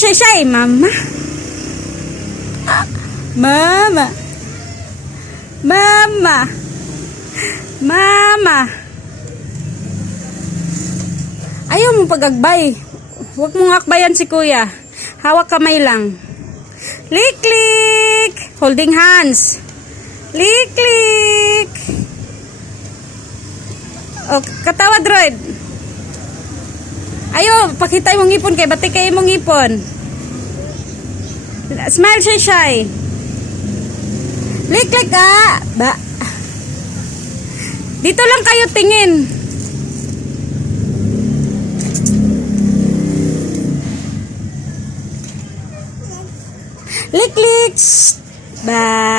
Shay. Mama. Mama. Mama. Mama. Ayaw mo pag-agbay. Huwag mong akbayan si kuya. Hawak kamay lang. Lick. Holding hands. Lick. O, katawa, droid. Ayaw, pakita mong ngipon kay batik kayo mong ngipon. Smile, Shay. Lick, ba. Dito lang kayo tingin. Lick. Ba.